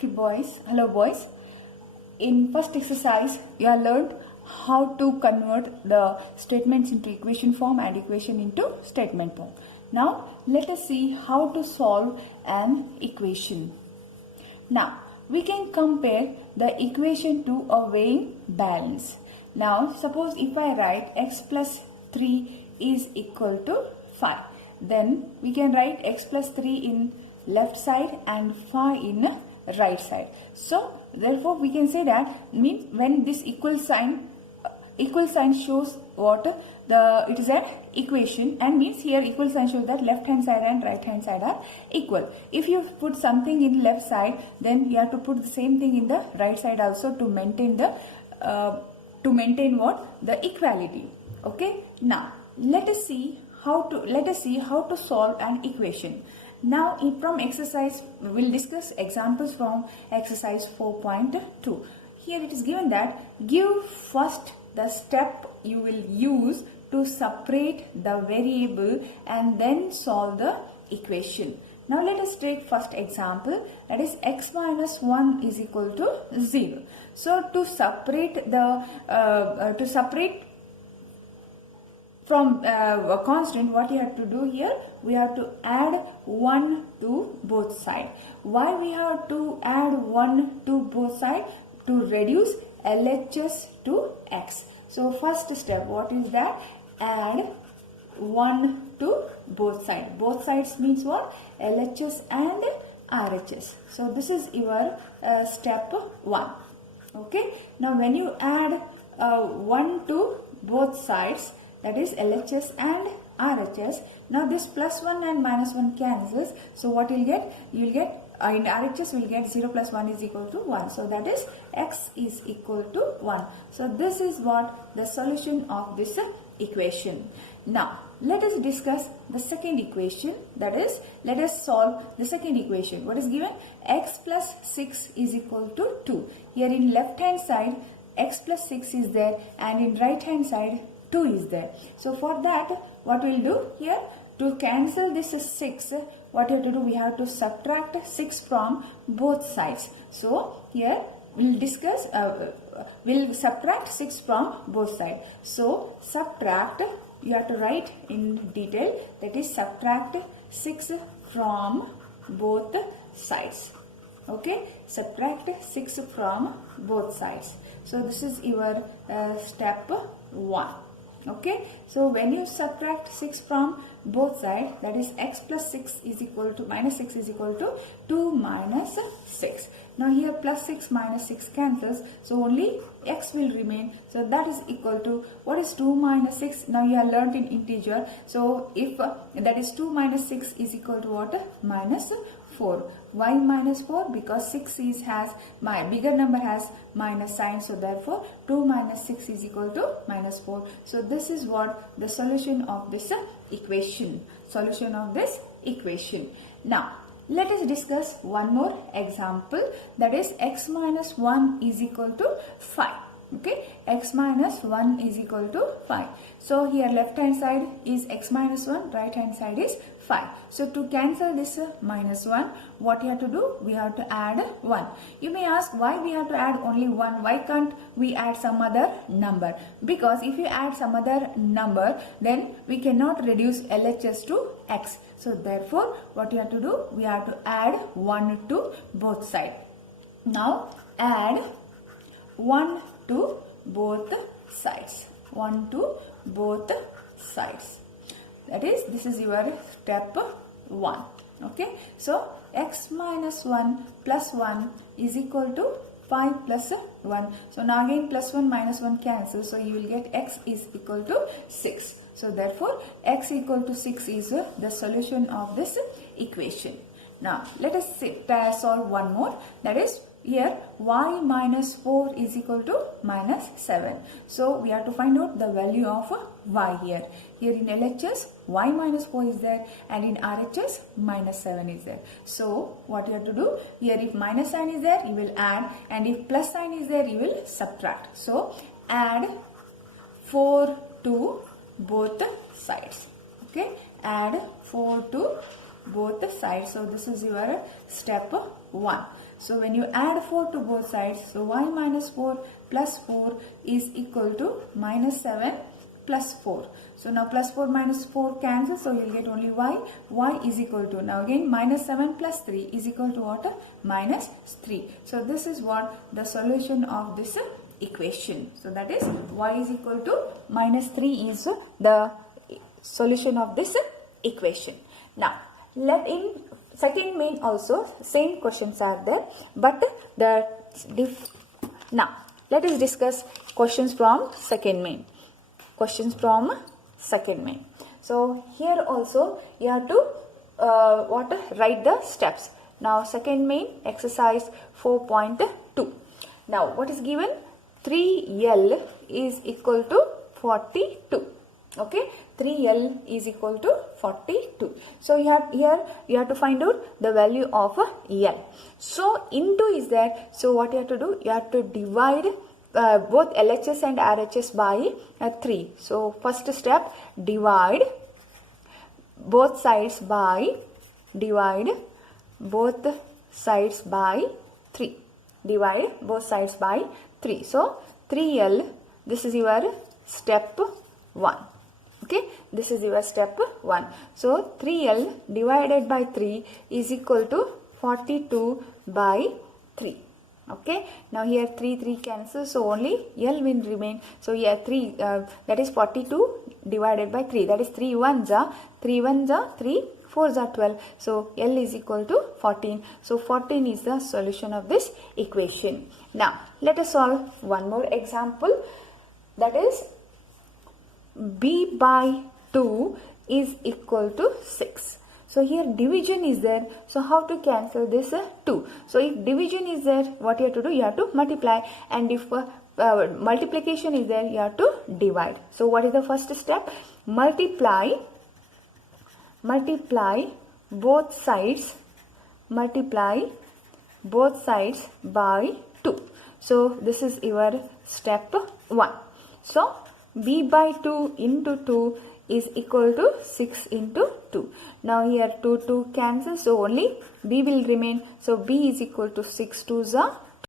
Okay boys, hello boys. In first exercise, you have learned how to convert the statements into equation form and equation into statement form. Now let us see how to solve an equation. Now we can compare the equation to a weighing balance. Now suppose if I write x plus 3 is equal to 5, then we can write x plus 3 in left side and 5 in right side. So therefore we can say that means when this equal sign shows what it is an equation, and means here equal sign shows that left hand side and right hand side are equal. If you put something in left side, then you have to put the same thing in the right side also to maintain the the equality. Okay, now let us see how to solve an equation. Now from exercise, we will discuss examples from exercise 4.2. Here it is given that give first the step you will use to separate the variable and then solve the equation. Now let us take first example, that is x minus 1 is equal to 0. So to separate from a constant, what you have to do here, we have to add 1 to both sides. Why we have to add 1 to both sides? To reduce LHS to x. So first step, what is that? Add 1 to both sides. Both sides means what? LHS and RHS. So this is your step 1. Okay. Now when you add 1 to both sides, that is LHS and RHS. Now this plus 1 and minus 1 cancels. So what you'll get? You'll get in RHS will get 0 plus 1 is equal to 1. So that is x is equal to 1. So this is what the solution of this equation. Now let us discuss the second equation, that is let us solve the second equation. What is given? X plus 6 is equal to 2. Here in left hand side x plus 6 is there, and in right hand side 2 is there. So for that, what we'll do here, to cancel this 6, what you have to do, we have to subtract 6 from both sides. So here we'll discuss, we'll subtract 6 from both sides. So subtract, you have to write in detail, that is subtract 6 from both sides. Okay, subtract 6 from both sides. So this is your step 1. Okay, so when you subtract 6 from both sides, that is x plus 6 is equal to minus 6 is equal to 2 minus 6. Now here plus 6 minus 6 cancels, so only x will remain. So that is equal to, what is 2 minus 6? Now you have learnt in integer. So if that is 2 minus 6 is equal to what? Minus 4. Why minus 4? Because 6 has my bigger number has minus sign, so therefore 2 minus 6 is equal to minus 4. So this is what the solution of this equation. Solution of this equation. Now let us discuss one more example, that is x minus 1 is equal to 5. Okay, x minus 1 is equal to 5. So here left hand side is x minus 1, right hand side is 5. So to cancel this minus 1, what you have to do? We have to add 1. You may ask why we have to add only 1. Why can't we add some other number? Because if you add some other number, then we cannot reduce LHS to x. So therefore what you have to do? We have to add 1 to both sides. Now add 1 to both sides. 1 to both sides. That is, this is your step 1. Okay, so x minus 1 plus 1 is equal to 5 plus 1. So now again plus 1 minus 1 cancels, so you will get x is equal to 6. So therefore x equal to 6 is the solution of this equation. Now let us solve one more, that is here y minus 4 is equal to minus 7. So we have to find out the value of y here. Here in LHS y minus 4 is there, and in RHS minus 7 is there. So what you have to do here, if minus sign is there you will add, and if plus sign is there you will subtract. So add 4 to both sides. Okay, add 4 to both sides. So this is your step 1. So when you add 4 to both sides, so y minus 4 plus 4 is equal to minus 7 plus 4. So now plus 4 minus 4 cancel, so you will get only y. Y is equal to, now again minus 7 plus 3 is equal to what? Minus 3. So this is what the solution of this equation. So that is y is equal to minus 3 is the solution of this equation. Now let in second main also same questions are there, but now let us discuss questions from second main. Questions from second main. So here also you have to write the steps. Now second main exercise 4.2. Now what is given? 3L is equal to 42. Okay, 3L is equal to 42. So you have to find out the value of L. So into is there. So what you have to do? You have to divide both LHS and RHS by 3. So first step, divide both sides by 3. Divide both sides by 3. So 3L, this is your step 1. Okay, this is your step 1. So 3L divided by 3 is equal to 42 by 3. Okay, now here 3 cancel, so only L will remain. So here 3 that is 42 divided by 3, that is 3 1s are 3 4s are 12. So L is equal to 14. So 14 is the solution of this equation. Now let us solve one more example, that is b by 2 is equal to 6. So here division is there. So how to cancel this 2? So if division is there, what you have to do? You have to multiply, and if multiplication is there, you have to divide. So what is the first step? Multiply both sides. Multiply both sides by 2. So this is your step 1. So b by 2 into 2 is equal to 6 into 2. Now here 2 cancel, so only b will remain. So b is equal to 6 2s are